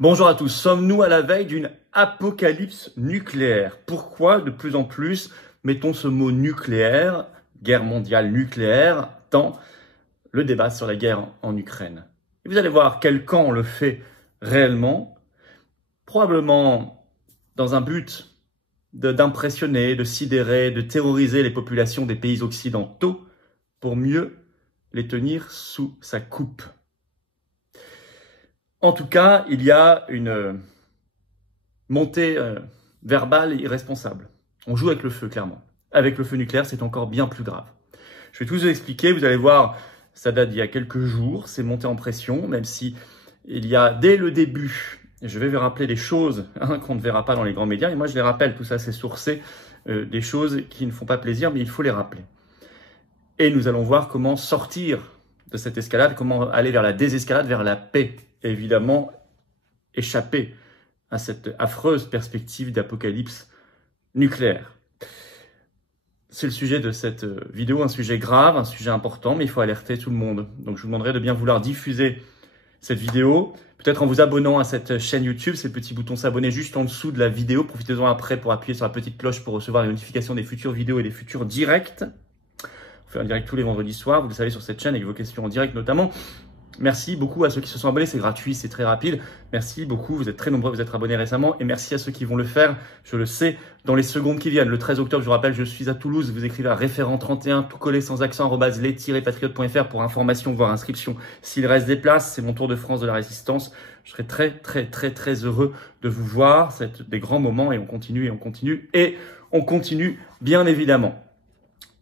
Bonjour à tous, sommes-nous à la veille d'une apocalypse nucléaire? Pourquoi de plus en plus mettons ce mot nucléaire, guerre mondiale nucléaire, dans le débat sur la guerre en Ukraine? Et vous allez voir quel camp le fait réellement, probablement dans un but d'impressionner, de sidérer, de terroriser les populations des pays occidentaux pour mieux les tenir sous sa coupe. En tout cas, il y a une montée verbale irresponsable. On joue avec le feu, clairement. Avec le feu nucléaire, c'est encore bien plus grave. Je vais tout vous expliquer, vous allez voir, ça date d'il y a quelques jours, c'est monté en pression, même si il y a, dès le début, je vais vous rappeler des choses qu'on ne verra pas dans les grands médias, et moi je les rappelle, tout ça c'est sourcé, des choses qui ne font pas plaisir, mais il faut les rappeler. Et nous allons voir comment sortir de cette escalade, comment aller vers la désescalade, vers la paix, et évidemment échapper à cette affreuse perspective d'apocalypse nucléaire. C'est le sujet de cette vidéo, un sujet grave, un sujet important, mais il faut alerter tout le monde. Donc je vous demanderai de bien vouloir diffuser cette vidéo, peut-être en vous abonnant à cette chaîne YouTube, c'est le petit bouton s'abonner juste en dessous de la vidéo. Profitez-en après pour appuyer sur la petite cloche pour recevoir les notifications des futures vidéos et des futurs directs. On fait un direct tous les vendredis soirs, vous le savez, sur cette chaîne, avec vos questions en direct notamment. Merci beaucoup à ceux qui se sont abonnés, c'est gratuit, c'est très rapide. Merci beaucoup, vous êtes très nombreux, vous êtes abonnés récemment. Et merci à ceux qui vont le faire, je le sais, dans les secondes qui viennent. Le 13 octobre, je vous rappelle, je suis à Toulouse. Vous écrivez à référent 31, tout collé sans accent, @les-patriotes.fr pour information, voire inscription. S'il reste des places, c'est mon tour de France de la résistance. Je serai très heureux de vous voir. C'est des grands moments et on continue et on continue. Et on continue, bien évidemment.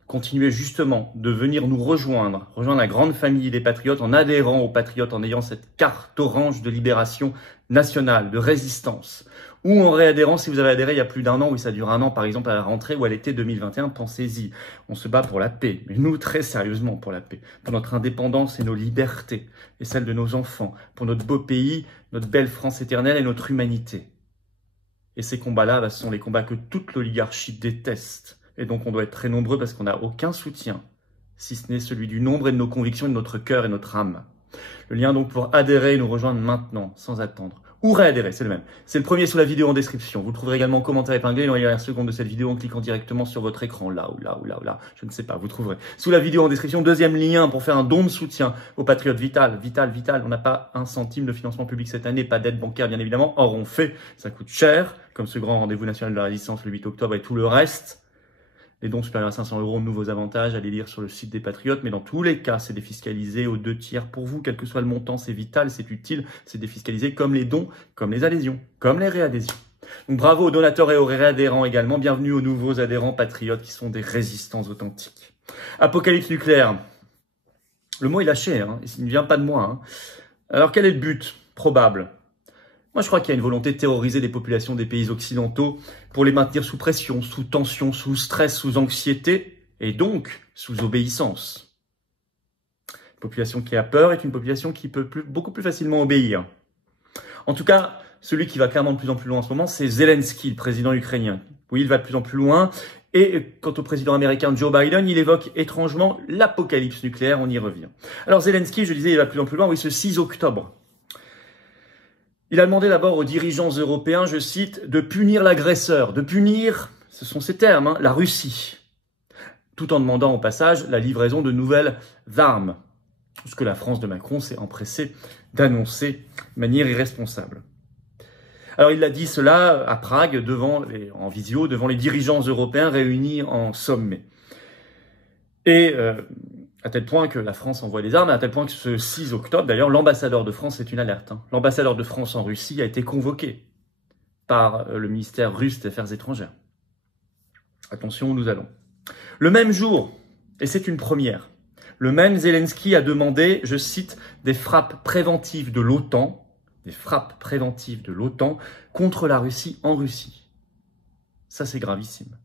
Continuez justement de venir nous rejoindre la grande famille des patriotes en adhérant aux patriotes, en ayant cette carte orange de libération nationale, de résistance. Ou en réadhérant, si vous avez adhéré il y a plus d'un an, oui ça dure un an par exemple à la rentrée ou à l'été 2021, pensez-y. On se bat pour la paix, mais nous très sérieusement pour la paix, pour notre indépendance et nos libertés, et celles de nos enfants, pour notre beau pays, notre belle France éternelle et notre humanité. Et ces combats-là, ce sont les combats que toute l'oligarchie déteste. Et donc on doit être très nombreux parce qu'on n'a aucun soutien, si ce n'est celui du nombre et de nos convictions, et de notre cœur et de notre âme. Le lien donc pour adhérer et nous rejoindre maintenant, sans attendre. Ou réadhérer, c'est le même. C'est le premier sous la vidéo en description. Vous le trouverez également en commentaire épinglé dans les dernières secondes de cette vidéo en cliquant directement sur votre écran. Là, je ne sais pas, vous trouverez. Sous la vidéo en description, deuxième lien pour faire un don de soutien aux patriotes. Vital. On n'a pas un centime de financement public cette année, pas d'aide bancaire bien évidemment. Or on fait, ça coûte cher, comme ce grand rendez-vous national de la résistance le 8 octobre et tout le reste. Les dons supérieurs à 500 €, nouveaux avantages, allez lire sur le site des Patriotes. Mais dans tous les cas, c'est défiscalisé aux 2 tiers pour vous. Quel que soit le montant, c'est vital, c'est utile. C'est défiscalisé comme les dons, comme les adhésions, comme les réadhésions. Donc bravo aux donateurs et aux réadhérents également. Bienvenue aux nouveaux adhérents patriotes qui sont des résistants authentiques. Apocalypse nucléaire. Le mot est lâché, hein, il ne vient pas de moi. Hein. Alors quel est le but probable ? Moi, je crois qu'il y a une volonté de terroriser les populations des pays occidentaux pour les maintenir sous pression, sous tension, sous stress, sous anxiété et donc sous obéissance. Une population qui a peur est une population qui peut beaucoup plus facilement obéir. En tout cas, celui qui va clairement de plus en plus loin en ce moment, c'est Zelensky, le président ukrainien. Oui, il va de plus en plus loin. Et quant au président américain Joe Biden, il évoque étrangement l'apocalypse nucléaire, on y revient. Alors Zelensky, je disais, il va de plus en plus loin, oui, ce 6 octobre. Il a demandé d'abord aux dirigeants européens, je cite, de punir l'agresseur, de punir, ce sont ces termes, hein, la Russie, tout en demandant au passage la livraison de nouvelles armes, ce que la France de Macron s'est empressée d'annoncer de manière irresponsable. Alors il a dit cela à Prague, en visio, devant les dirigeants européens réunis en sommet. Et à tel point que la France envoie des armes, à tel point que ce 6 octobre, d'ailleurs, l'ambassadeur de France, c'est une alerte. Hein. L'ambassadeur de France en Russie a été convoqué par le ministère russe des Affaires étrangères. Attention où nous allons. Le même jour, et c'est une première, le même Zelensky a demandé, je cite, des frappes préventives de l'OTAN, contre la Russie en Russie. Ça, c'est gravissime.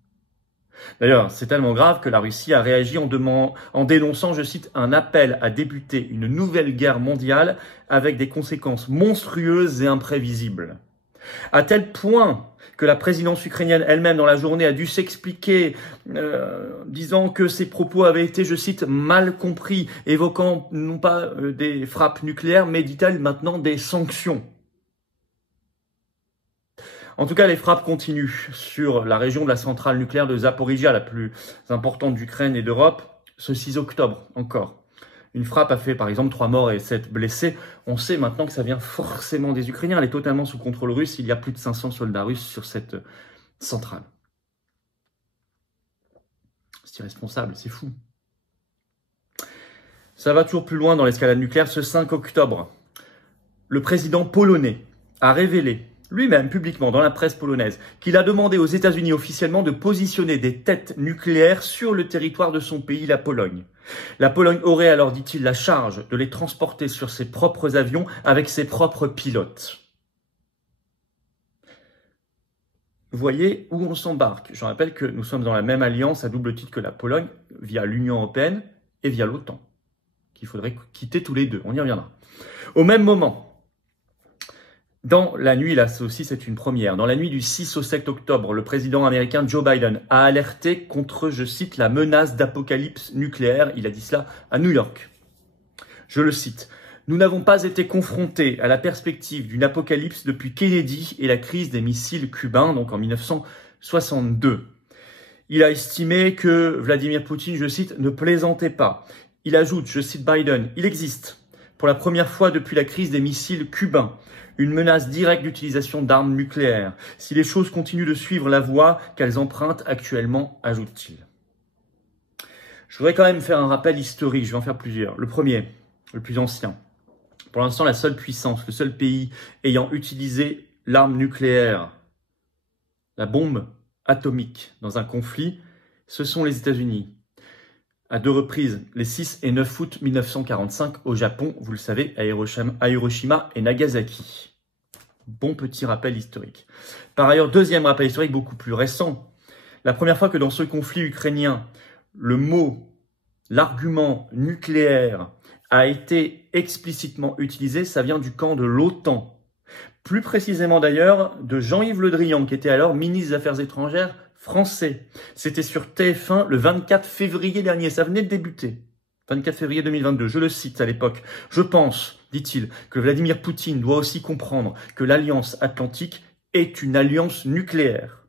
D'ailleurs, c'est tellement grave que la Russie a réagi en dénonçant, je cite, un appel à débuter une nouvelle guerre mondiale avec des conséquences monstrueuses et imprévisibles. À tel point que la présidence ukrainienne elle-même dans la journée a dû s'expliquer, disant que ses propos avaient été, je cite, mal compris, évoquant non pas des frappes nucléaires, mais dit-elle maintenant des sanctions. En tout cas, les frappes continuent sur la région de la centrale nucléaire de Zaporizhia, la plus importante d'Ukraine et d'Europe, ce 6 octobre encore. Une frappe a fait par exemple 3 morts et 7 blessés. On sait maintenant que ça vient forcément des Ukrainiens. Elle est totalement sous contrôle russe. Il y a plus de 500 soldats russes sur cette centrale. C'est irresponsable, c'est fou. Ça va toujours plus loin dans l'escalade nucléaire. Ce 5 octobre, le président polonais a révélé lui-même publiquement dans la presse polonaise qu'il a demandé aux États-Unis officiellement de positionner des têtes nucléaires sur le territoire de son pays, la Pologne. La Pologne aurait alors, dit-il, la charge de les transporter sur ses propres avions avec ses propres pilotes. Vous voyez où on s'embarque. Je rappelle que nous sommes dans la même alliance à double titre que la Pologne, via l'Union européenne et via l'OTAN, qu'il faudrait quitter tous les deux. On y reviendra. Au même moment, dans la nuit, là aussi c'est une première, dans la nuit du 6 au 7 octobre, le président américain Joe Biden a alerté contre, je cite, la menace d'apocalypse nucléaire. Il a dit cela à New York. Je le cite. « Nous n'avons pas été confrontés à la perspective d'une apocalypse depuis Kennedy et la crise des missiles cubains, donc en 1962. » Il a estimé que Vladimir Poutine, je cite, « ne plaisantait pas. » Il ajoute, je cite Biden, « Il existe, pour la première fois depuis la crise des missiles cubains, une menace directe d'utilisation d'armes nucléaires, si les choses continuent de suivre la voie qu'elles empruntent actuellement, ajoute-t-il. » Je voudrais quand même faire un rappel historique, je vais en faire plusieurs. Le premier, le plus ancien. Pour l'instant, la seule puissance, le seul pays ayant utilisé l'arme nucléaire, la bombe atomique dans un conflit, ce sont les États-Unis. À 2 reprises, les 6 et 9 août 1945 au Japon, vous le savez, à Hiroshima et Nagasaki. Bon petit rappel historique. Par ailleurs, deuxième rappel historique beaucoup plus récent. La première fois que dans ce conflit ukrainien, le mot, l'argument nucléaire a été explicitement utilisé, ça vient du camp de l'OTAN. Plus précisément d'ailleurs de Jean-Yves Le Drian, qui était alors ministre des Affaires étrangères français. C'était sur TF1 le 24 février dernier, ça venait de débuter. 24 février 2022, je le cite à l'époque. « Je pense, dit-il, que Vladimir Poutine doit aussi comprendre que l'Alliance Atlantique est une alliance nucléaire. »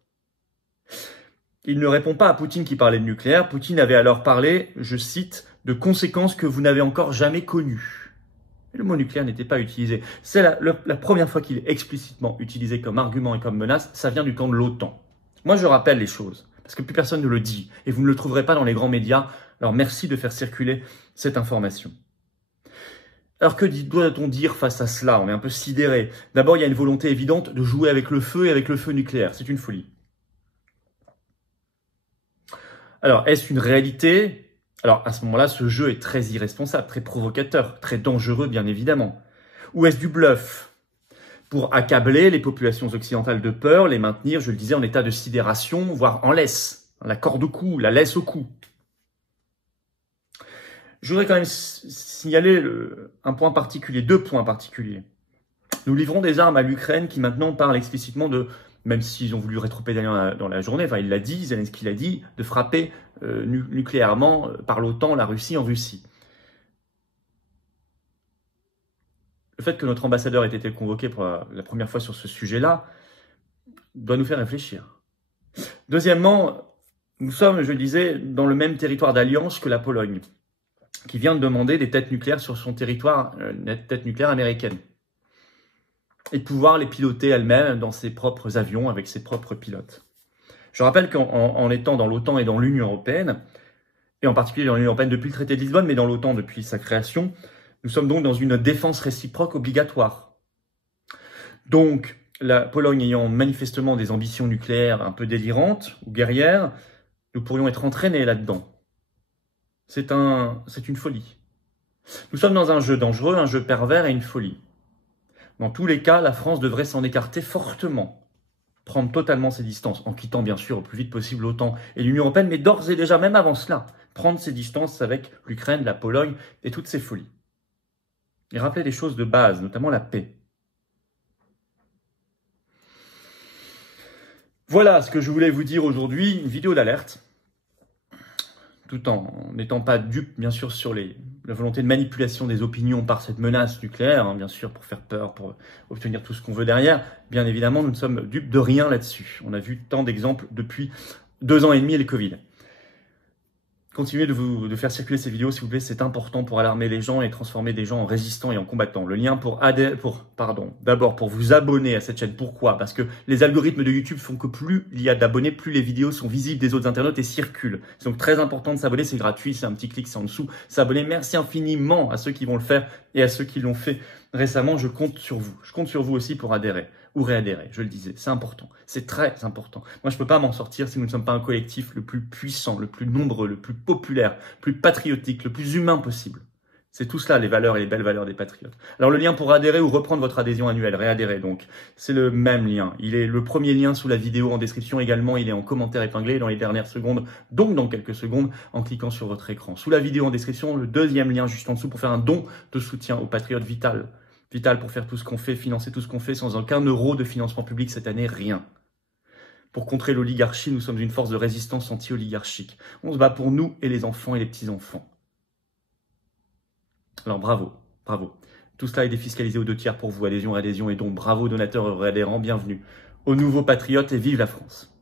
Il ne répond pas à Poutine qui parlait de nucléaire. Poutine avait alors parlé, je cite, « de conséquences que vous n'avez encore jamais connues. » Le mot nucléaire n'était pas utilisé. C'est la première fois qu'il est explicitement utilisé comme argument et comme menace. Ça vient du camp de l'OTAN. Moi, je rappelle les choses, parce que plus personne ne le dit, et vous ne le trouverez pas dans les grands médias. Alors, merci de faire circuler cette information. Alors, que doit-on dire face à cela? On est un peu sidéré. D'abord, il y a une volonté évidente de jouer avec le feu et avec le feu nucléaire. C'est une folie. Alors, est-ce une réalité? Alors, à ce moment-là, ce jeu est très irresponsable, très provocateur, très dangereux, bien évidemment. Ou est-ce du bluff? Pour accabler les populations occidentales de peur, les maintenir, je le disais, en état de sidération, voire en laisse, la corde au cou, la laisse au cou. Je voudrais quand même signaler un point particulier, 2 points particuliers. Nous livrons des armes à l'Ukraine qui maintenant parle explicitement de, même s'ils ont voulu rétropédaler dans la journée, enfin il l'a dit, Zelensky l'a dit, de frapper nucléairement par l'OTAN la Russie en Russie. Le fait que notre ambassadeur ait été convoqué pour la première fois sur ce sujet-là doit nous faire réfléchir. Deuxièmement, nous sommes, je le disais, dans le même territoire d'alliance que la Pologne, qui vient de demander des têtes nucléaires sur son territoire, des têtes nucléaires américaines, et de pouvoir les piloter elle-même dans ses propres avions, avec ses propres pilotes. Je rappelle qu'en étant dans l'OTAN et dans l'Union européenne, et en particulier dans l'Union européenne depuis le traité de Lisbonne, mais dans l'OTAN depuis sa création, nous sommes donc dans une défense réciproque obligatoire. Donc, la Pologne ayant manifestement des ambitions nucléaires un peu délirantes ou guerrières, nous pourrions être entraînés là-dedans. C'est une folie. Nous sommes dans un jeu dangereux, un jeu pervers et une folie. Dans tous les cas, la France devrait s'en écarter fortement, prendre totalement ses distances, en quittant bien sûr au plus vite possible l'OTAN et l'Union européenne, mais d'ores et déjà, même avant cela, prendre ses distances avec l'Ukraine, la Pologne et toutes ces folies. Et rappeler des choses de base, notamment la paix. Voilà ce que je voulais vous dire aujourd'hui, une vidéo d'alerte, tout en n'étant pas dupe, bien sûr, sur les la volonté de manipulation des opinions par cette menace nucléaire, hein, bien sûr, pour faire peur, pour obtenir tout ce qu'on veut derrière. Bien évidemment, nous ne sommes dupes de rien là-dessus. On a vu tant d'exemples depuis 2 ans et demi et le Covid. Continuez de faire circuler ces vidéos, s'il vous plaît, c'est important pour alarmer les gens et transformer des gens en résistants et en combattants. Le lien d'abord pour vous abonner à cette chaîne. Pourquoi? Parce que les algorithmes de YouTube font que plus il y a d'abonnés, plus les vidéos sont visibles des autres internautes et circulent. C'est donc très important de s'abonner, c'est gratuit, c'est un petit clic, c'est en dessous. S'abonner, merci infiniment à ceux qui vont le faire et à ceux qui l'ont fait récemment. Je compte sur vous. Je compte sur vous aussi pour adhérer ou réadhérer, je le disais. C'est important, c'est très important. Moi, je peux pas m'en sortir si nous ne sommes pas un collectif le plus puissant, le plus nombreux, le plus populaire, le plus patriotique, le plus humain possible. C'est tout cela, les valeurs et les belles valeurs des patriotes. Alors, le lien pour adhérer ou reprendre votre adhésion annuelle, réadhérer donc, c'est le même lien. Il est le premier lien sous la vidéo en description également. Il est en commentaire épinglé dans les dernières secondes, donc dans quelques secondes, en cliquant sur votre écran. Sous la vidéo en description, le deuxième lien juste en dessous pour faire un don de soutien aux patriotes vital pour faire tout ce qu'on fait, financer tout ce qu'on fait sans aucun euro de financement public cette année, rien. Pour contrer l'oligarchie, nous sommes une force de résistance anti-oligarchique. On se bat pour nous et les enfants et les petits-enfants. Alors bravo, bravo. Tout cela est défiscalisé aux 2 tiers pour vous, adhésion, réadhésion et donc bravo donateurs et adhérents, bienvenue aux nouveaux patriotes et vive la France.